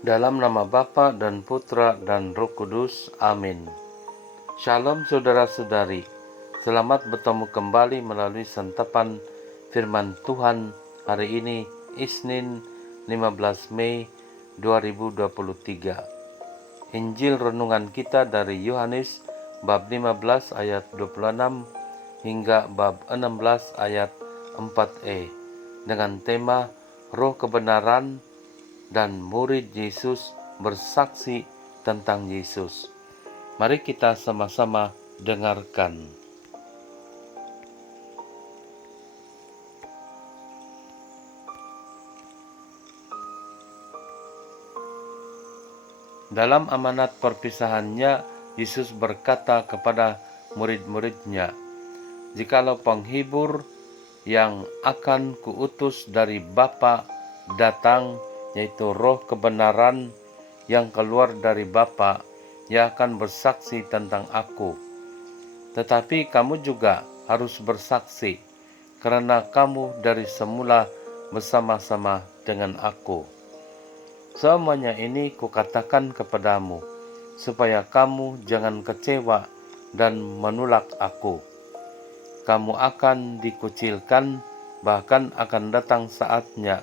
Dalam nama Bapa dan Putra dan Roh Kudus. Amin. Shalom saudara-saudari. Selamat bertemu kembali melalui santapan firman Tuhan hari ini, Isnin 15 Mei 2023. Injil renungan kita dari Yohanes bab 15 ayat 26 hingga bab 16 ayat 4e dengan tema Roh Kebenaran dan murid Yesus bersaksi tentang Yesus. Mari kita sama-sama dengarkan. Dalam amanat perpisahannya, Yesus berkata kepada murid-muridnya, "Jikalau penghibur yang akan kuutus dari Bapa datang, yaitu Roh Kebenaran yang keluar dari Bapa, ia akan bersaksi tentang aku. Tetapi kamu juga harus bersaksi, karena kamu dari semula bersama-sama dengan aku. Semuanya ini kukatakan kepadamu, supaya kamu jangan kecewa dan menolak aku. Kamu akan dikucilkan, bahkan akan datang saatnya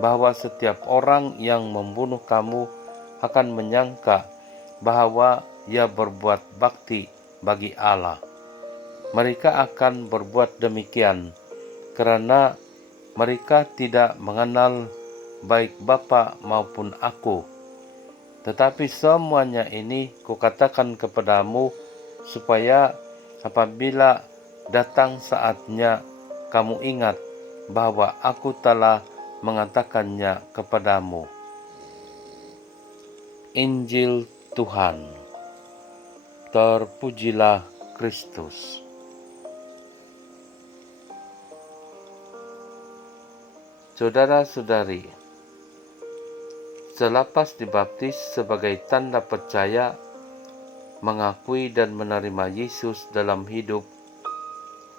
bahwa setiap orang yang membunuh kamu akan menyangka bahwa ia berbuat bakti bagi Allah. Mereka akan berbuat demikian karena mereka tidak mengenal baik Bapa maupun aku. Tetapi semuanya ini kukatakan kepadamu supaya apabila datang saatnya kamu ingat bahwa aku telah mengatakannya kepadamu." Injil Tuhan. Terpujilah Kristus. Saudara-saudari, selepas dibaptis sebagai tanda percaya, mengakui dan menerima Yesus dalam hidup,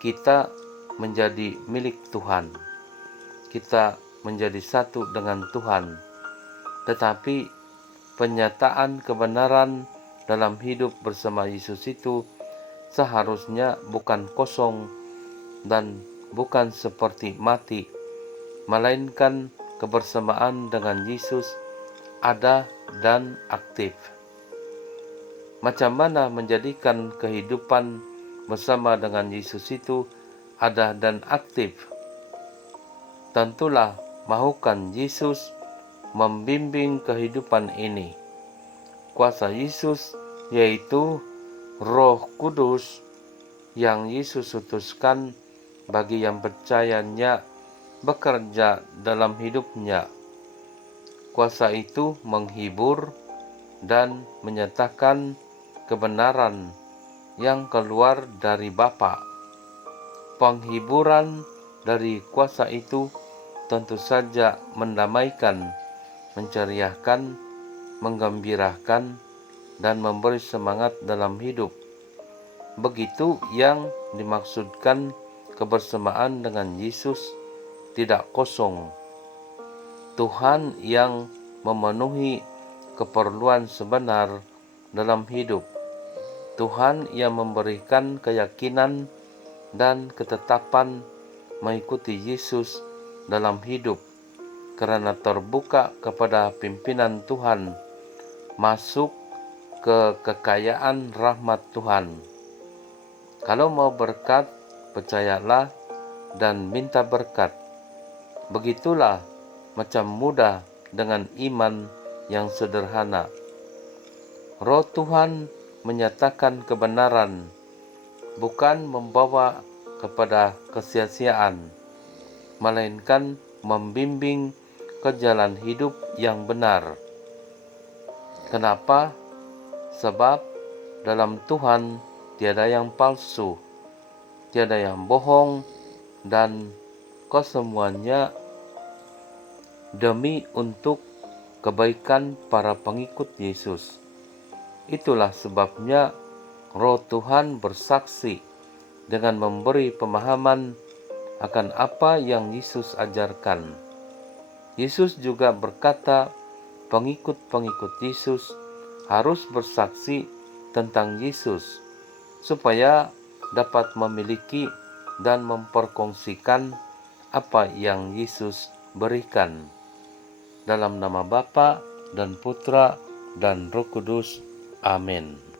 kita menjadi milik Tuhan. Kita menjadi satu dengan Tuhan. Tetapi penyataan kebenaran dalam hidup bersama Yesus itu seharusnya bukan kosong dan bukan seperti mati, melainkan kebersamaan dengan Yesus ada dan aktif. Macam mana menjadikan kehidupan bersama dengan Yesus itu ada dan aktif? Tentulah mahukan Yesus membimbing kehidupan ini. Kuasa Yesus, yaitu Roh Kudus yang Yesus utuskan bagi yang percayanya, bekerja dalam hidupnya. Kuasa itu menghibur dan menyatakan kebenaran yang keluar dari Bapa. Penghiburan dari kuasa itu tentu saja mendamaikan, menceriahkan, menggembirakan, dan memberi semangat dalam hidup. Begitu yang dimaksudkan kebersamaan dengan Yesus tidak kosong. Tuhan yang memenuhi keperluan sebenar dalam hidup. Tuhan yang memberikan keyakinan dan ketetapan mengikuti Yesus dalam hidup, karena terbuka kepada pimpinan Tuhan, masuk ke kekayaan rahmat Tuhan. Kalau mau berkat, percayalah dan minta berkat. Begitulah macam mudah dengan iman yang sederhana. Roh Tuhan menyatakan kebenaran, bukan membawa kepada kesia-siaan, melainkan membimbing ke jalan hidup yang benar. Kenapa? Sebab dalam Tuhan tiada yang palsu, tiada yang bohong, dan kesemuanya demi untuk kebaikan para pengikut Yesus. Itulah sebabnya Roh Tuhan bersaksi dengan memberi pemahaman akan apa yang Yesus ajarkan. Yesus juga berkata pengikut-pengikut Yesus harus bersaksi tentang Yesus supaya dapat memiliki dan memperkongsikan apa yang Yesus berikan. Dalam nama Bapa dan Putra dan Roh Kudus. Amin.